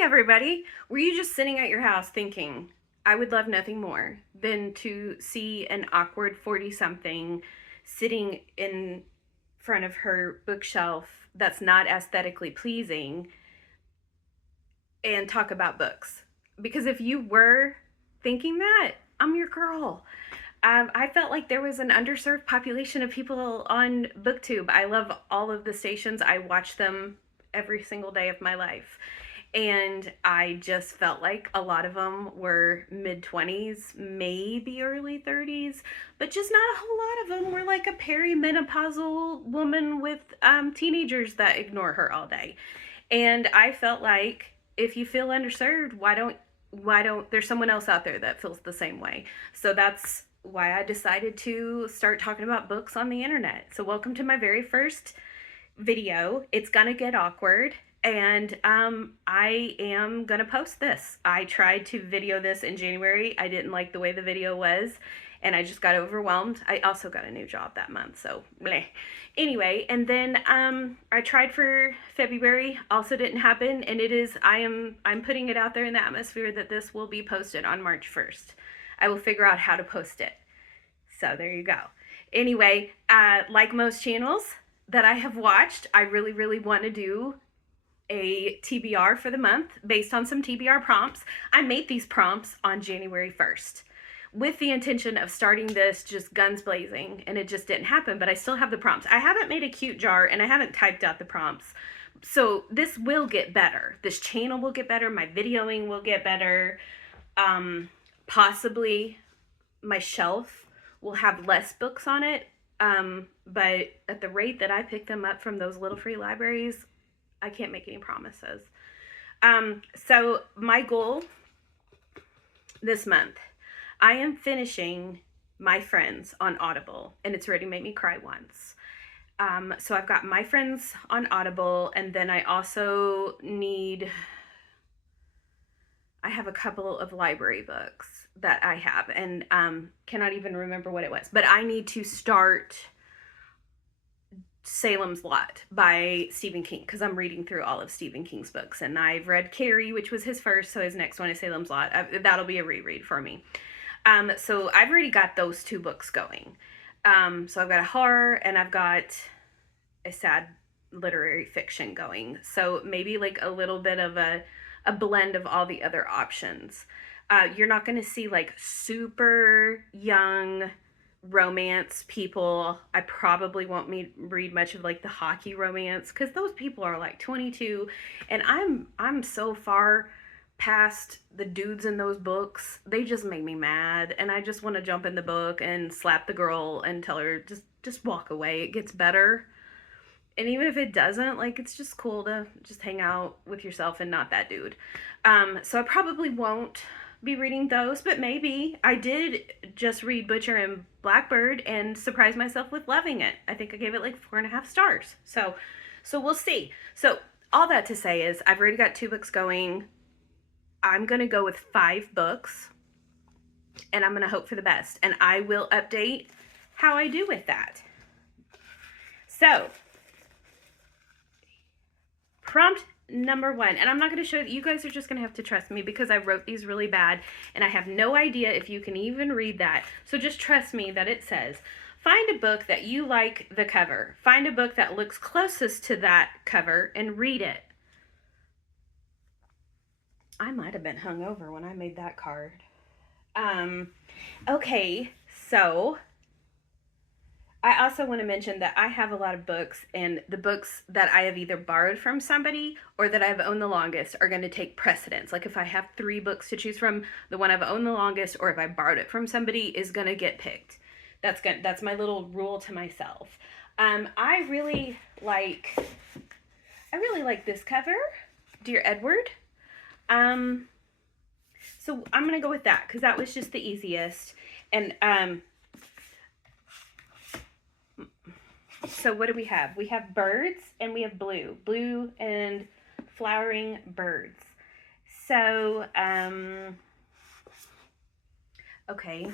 Hey everybody! Were you just sitting at your house thinking, I would love nothing more than to see an awkward 40 something sitting in front of her bookshelf that's not aesthetically pleasing and talk about books? Because if you were thinking that, I'm your girl. I felt like there was an underserved population of people on BookTube. I love all of the stations. I watch them every single day of my life. And I just felt like a lot of them were mid 20s, maybe early 30s, but just not a whole lot of them were like a perimenopausal woman with teenagers that ignore her all day. And I felt like if you feel underserved, why don't there's someone else out there that feels the same way. So that's why I decided to start talking about books on the internet. So welcome to my very first video. It's gonna get awkward, and I am gonna post this. I tried to video this in January. I didn't like the way the video was, and I just got overwhelmed. I also got a new job that month, so bleh. Anyway, and then I tried for February, also didn't happen, and I'm putting it out there in the atmosphere that this will be posted on March 1st. I will figure out how to post it. So there you go. Anyway, like most channels that I have watched, I really, really want to do a TBR for the month based on some TBR prompts. I made these prompts on January 1st with the intention of starting this just guns blazing, and it just didn't happen, but I still have the prompts. I haven't made a cute jar and I haven't typed out the prompts. So this will get better. This channel will get better. My videoing will get better. Possibly my shelf will have less books on it. But at the rate that I pick them up from those little free libraries, I can't make any promises. So my goal this month, I am finishing My Friends on Audible, and it's already made me cry once. So I've got My Friends on Audible, and then I also I have a couple of library books that I have, and cannot even remember what it was, but I need to start Salem's Lot by Stephen King, because I'm reading through all of Stephen King's books, and I've read Carrie, which was his first, so his next one is Salem's Lot. That'll be a reread for me. So I've already got those two books going. So I've got a horror and I've got a sad literary fiction going. So maybe like a little bit of a blend of all the other options. You're not going to see like super young romance people. I probably won't read much of like the hockey romance, because those people are like 22, and I'm so far past the dudes in those books. They just make me mad, and I just want to jump in the book and slap the girl and tell her just walk away. It gets better. And even if it doesn't, like, it's just cool to just hang out with yourself and not that dude. So I probably won't be reading those, but maybe. I did just read Butcher and Blackbird and surprised myself with loving it. I think I gave it like 4.5 stars. So we'll see. So all that to say is I've already got 2 books going. I'm going to go with 5 books, and I'm going to hope for the best, and I will update how I do with that. So prompt number 1, and I'm not going to show you guys, are just going to have to trust me because I wrote these really bad and I have no idea if you can even read that. So just trust me that it says, find a book that you like the cover. Find a book that looks closest to that cover and read it. I might have been hungover when I made that card. Okay, so I also want to mention that I have a lot of books, and the books that I have either borrowed from somebody or that I've owned the longest are going to take precedence. Like if I have 3 books to choose from, the one I've owned the longest, or if I borrowed it from somebody, is going to get picked. That's my little rule to myself. I really like this cover, Dear Edward. So I'm going to go with that because that was just the easiest. And so what do we have? We have birds and we have blue and flowering birds. So, okay,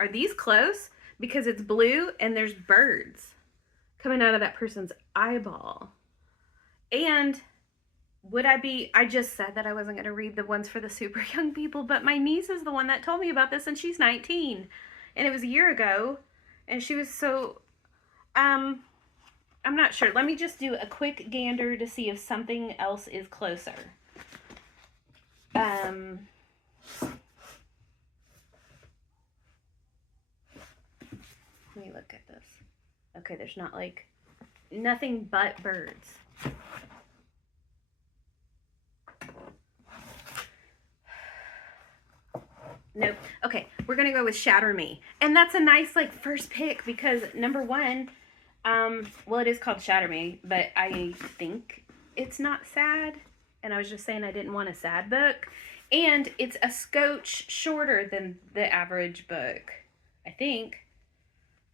are these close? Because it's blue and there's birds coming out of that person's eyeball. And would I be, I just said that I wasn't going to read the ones for the super young people, but my niece is the one that told me about this, and she's 19. And it was a year ago, and she was so, um, I'm not sure. Let me just do a quick gander to see if something else is closer. Um, let me look at this. Okay, there's not like, nothing but birds. Nope. Okay, we're gonna go with Shatter Me. And that's a nice like first pick because number one, well it is called Shatter Me, but I think it's not sad. And I was just saying I didn't want a sad book. And it's a scotch shorter than the average book, I think.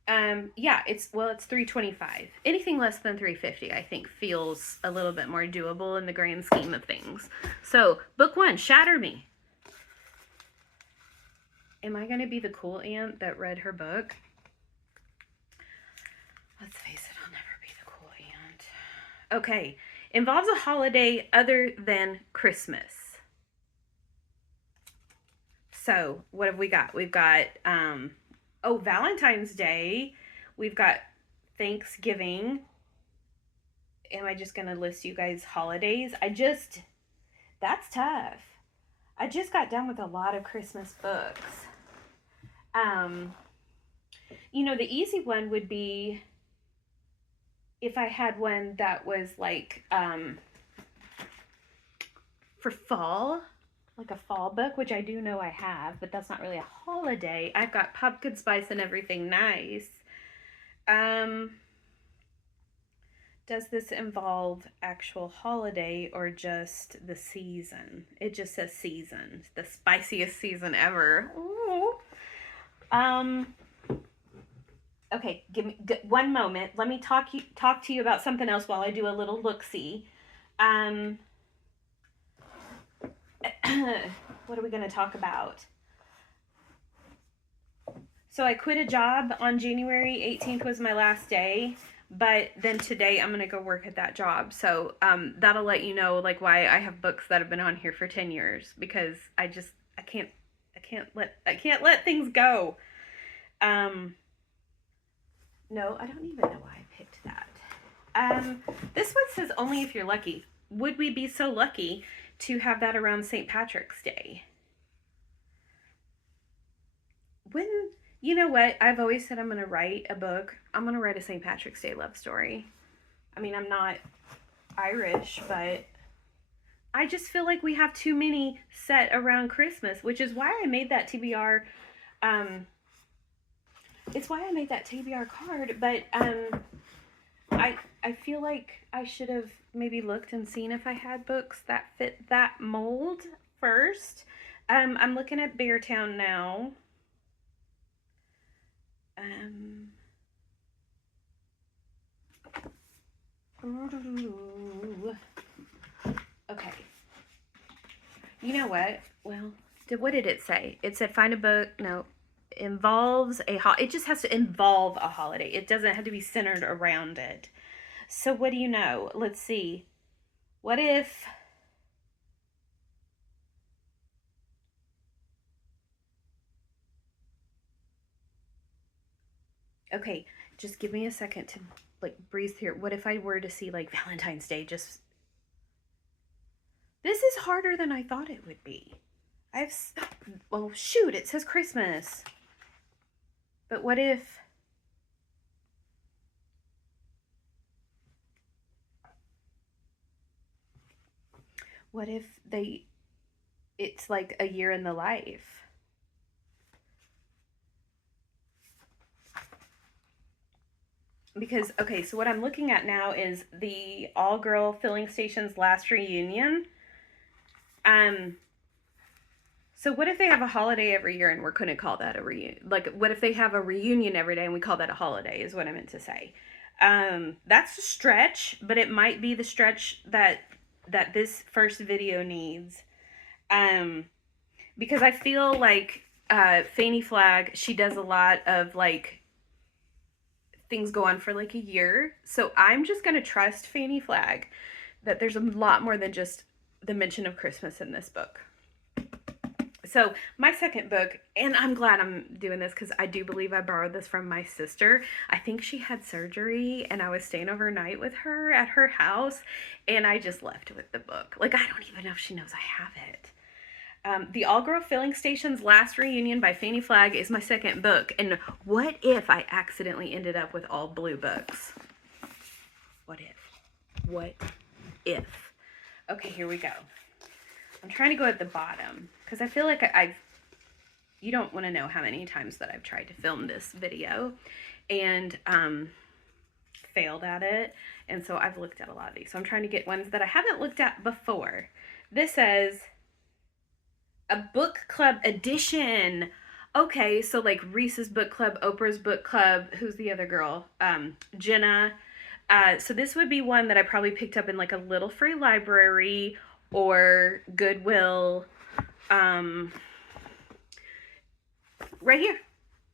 Yeah, it's 325. Anything less than 350, I think, feels a little bit more doable in the grand scheme of things. So, book one, Shatter Me. Am I going to be the cool aunt that read her book? Let's face it, I'll never be the cool aunt. Okay, involves a holiday other than Christmas. So, what have we got? We've got, Valentine's Day. We've got Thanksgiving. Am I just going to list you guys holidays? That's tough. I just got done with a lot of Christmas books. The easy one would be if I had one that was like for fall, like a fall book, which I do know I have, but that's not really a holiday. I've got Pumpkin Spice and Everything Nice. Does this involve actual holiday or just the season? It just says season. The spiciest season ever. Ooh. Okay, give me one moment. Let me talk to you about something else while I do a little look-see. What are we going to talk about? So I quit a job on January 18th was my last day, but then today I'm going to go work at that job. So that'll let you know like why I have books that have been on here for 10 years because I can't let things go. No, I don't even know why I picked that. This one says only if you're lucky. Would we be so lucky to have that around St. Patrick's Day? You know what? I've always said I'm going to write a book. I'm going to write a St. Patrick's Day love story. I mean, I'm not Irish, but I just feel like we have too many set around Christmas, which is why I made that TBR it's why I made that TBR card, but I feel like I should have maybe looked and seen if I had books that fit that mold first. I'm looking at Beartown now. Okay. You know what? Well, what did it say? It said find a book. No, involves it just has to involve a holiday. It doesn't have to be centered around it. So what do you know? Let's see. What if okay, just give me a second to like breathe here. What if I were to see like Valentine's Day? This is harder than I thought it would be. Well, shoot, it says Christmas. But what if it's like a year in the life? Because, okay, so what I'm looking at now is the all-girl filling station's last reunion. So what if they have a holiday every year and we're going to call that a reunion? Like, what if they have a reunion every day and we call that a holiday is what I meant to say. That's a stretch, but it might be the stretch that this first video needs. Because I feel like Fanny Flagg, she does a lot of like things go on for like a year. So I'm just going to trust Fanny Flagg that there's a lot more than just the mention of Christmas in this book. So my second book, and I'm glad I'm doing this because I do believe I borrowed this from my sister. I think she had surgery and I was staying overnight with her at her house, and I just left with the book. Like, I don't even know if she knows I have it. The All Girl Filling Station's Last Reunion by Fannie Flagg is my second book. And what if I accidentally ended up with all blue books? What if? What if? Okay, here we go. I'm trying to go at the bottom because I feel like you don't want to know how many times that I've tried to film this video and failed at it. And so I've looked at a lot of these. So I'm trying to get ones that I haven't looked at before. This says a book club edition. Okay, so like Reese's book club, Oprah's book club. Who's the other girl? Jenna. So this would be one that I probably picked up in like a little free library or Goodwill. Right here,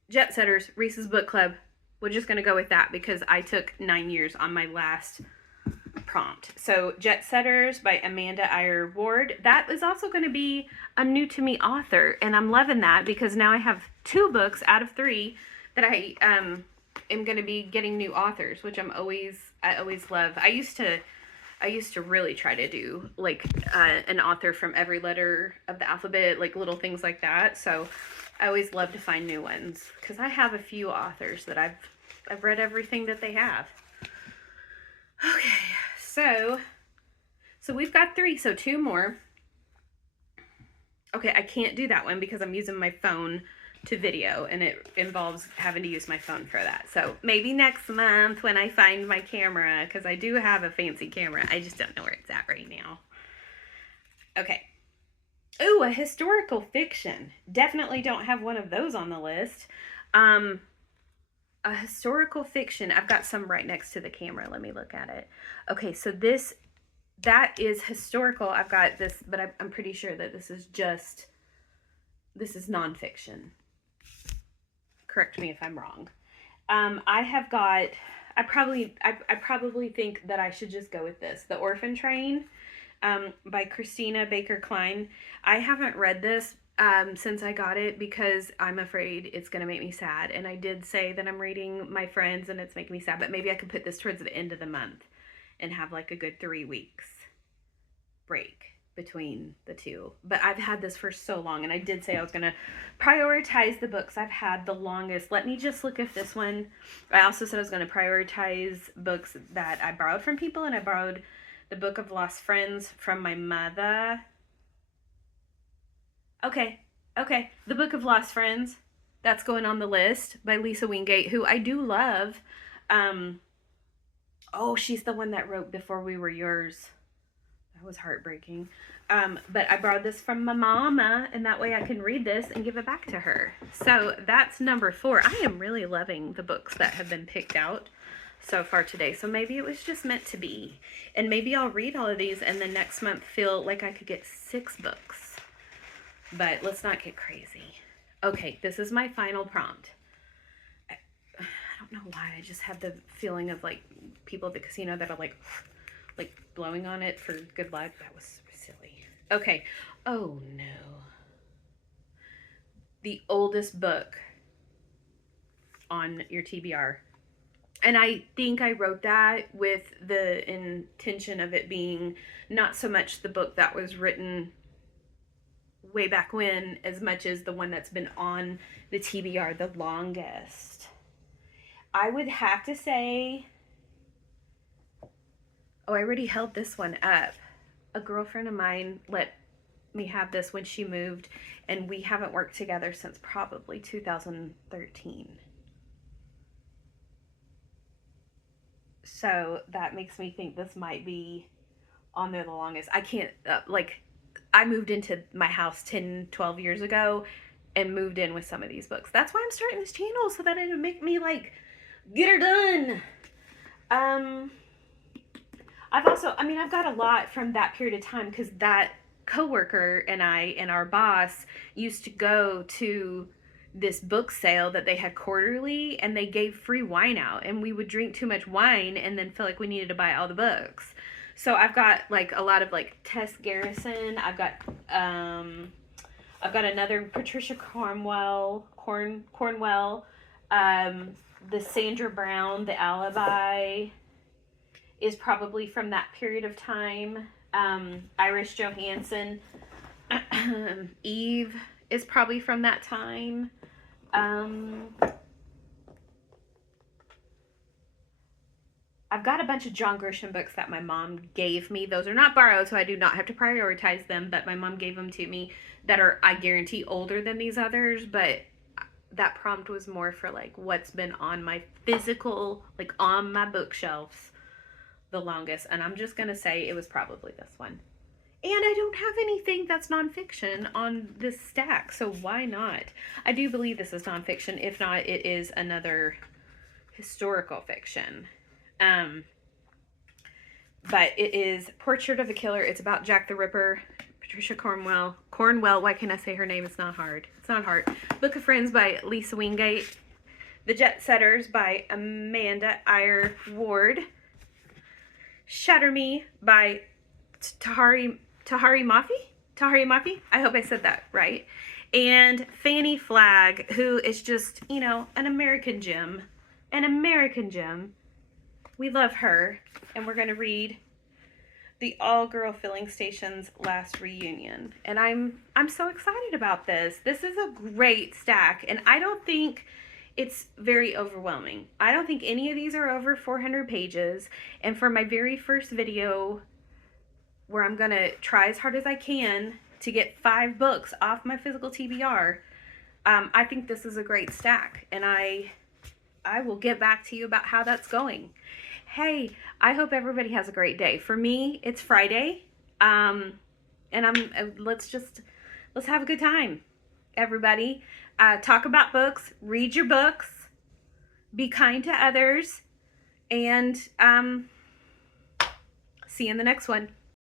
Jet Setters, Reese's Book Club. We're just going to go with that because I took 9 years on my last prompt. So Jet Setters by Amanda Iyer Ward. That is also going to be a new to me author, and I'm loving that because now I have 2 books out of 3 that I am going to be getting new authors, which I always love. I used to really try to do like an author from every letter of the alphabet, like little things like that. So I always love to find new ones because I have a few authors that I've read everything that they have. Okay, so we've got 3, so 2 more. Okay, I can't do that one because I'm using my phone to video and it involves having to use my phone for that. So maybe next month when I find my camera, because I do have a fancy camera. I just don't know where it's at right now. Okay. Ooh, a historical fiction. Definitely don't have one of those on the list. A historical fiction. I've got some right next to the camera. Let me look at it. Okay, so that is historical. I've got this, but I'm pretty sure that this is nonfiction. Correct me if I'm wrong. I probably think that I should just go with this. The Orphan Train by Christina Baker Klein. I haven't read this since I got it because I'm afraid it's going to make me sad. And I did say that I'm reading My Friends and it's making me sad, but maybe I could put this towards the end of the month and have like a good 3 weeks break between the 2. But I've had this for so long, and I did say I was going to prioritize the books I've had the longest. Let me just look if this one, I also said I was going to prioritize books that I borrowed from people, and I borrowed the Book of Lost Friends from my mother. Okay, the Book of Lost Friends, that's going on the list by Lisa Wingate, who I do love. She's the one that wrote Before We Were Yours. That was heartbreaking. But I borrowed this from my mama, and that way I can read this and give it back to her. So that's number 4. I am really loving the books that have been picked out so far today. So maybe it was just meant to be. And maybe I'll read all of these and then next month feel like I could get 6 books. But let's not get crazy. Okay, this is my final prompt. I don't know why. I just have the feeling of like people at the casino that are like blowing on it for good luck. That was silly. Okay. Oh no. The oldest book on your TBR. And I think I wrote that with the intention of it being not so much the book that was written way back when as much as the one that's been on the TBR the longest. I would have to say, I already held this one up. A girlfriend of mine let me have this when she moved, and we haven't worked together since probably 2013. So that makes me think this might be on there the longest. I can't, I moved into my house 10, 12 years ago and moved in with some of these books. That's why I'm starting this channel, so that it'll make me get her done. I've got a lot from that period of time because that coworker and I and our boss used to go to this book sale that they had quarterly, and they gave free wine out, and we would drink too much wine and then feel like we needed to buy all the books. So I've got like a lot of like Tess Garrison. I've got another Patricia Cornwell, um, the Sandra Brown, The Alibi is probably from that period of time. Iris Johansson, Eve is probably from that time. I've got a bunch of John Grisham books that my mom gave me. Those are not borrowed, so I do not have to prioritize them, but my mom gave them to me that are, I guarantee, older than these others, but that prompt was more for like what's been on my physical, like on my bookshelves the longest. And I'm just going to say it was probably this one. And I don't have anything that's nonfiction on this stack, so why not? I do believe this is nonfiction. If not, it is another historical fiction. But it is Portrait of a Killer. It's about Jack the Ripper. Patricia Cornwell, why can't I say her name? It's not hard. It's not hard. Book of Friends by Lisa Wingate. The Jet Setters by Amanda Eyre Ward. Shatter Me by Tahari Mafi. I hope I said that right. And Fanny Flagg, who is just, you know, an American gem. An American gem. We love her. And we're going to read the all-girl filling station's last reunion. And I'm so excited about this. This is a great stack. And I don't think it's very overwhelming. I don't think any of these are over 400 pages. And for my very first video, where I'm going to try as hard as I can to get 5 books off my physical TBR, I think this is a great stack. And I will get back to you about how that's going. Hey, I hope everybody has a great day. For me, it's Friday. And let's have a good time, everybody. Talk about books, read your books, be kind to others, and see you in the next one.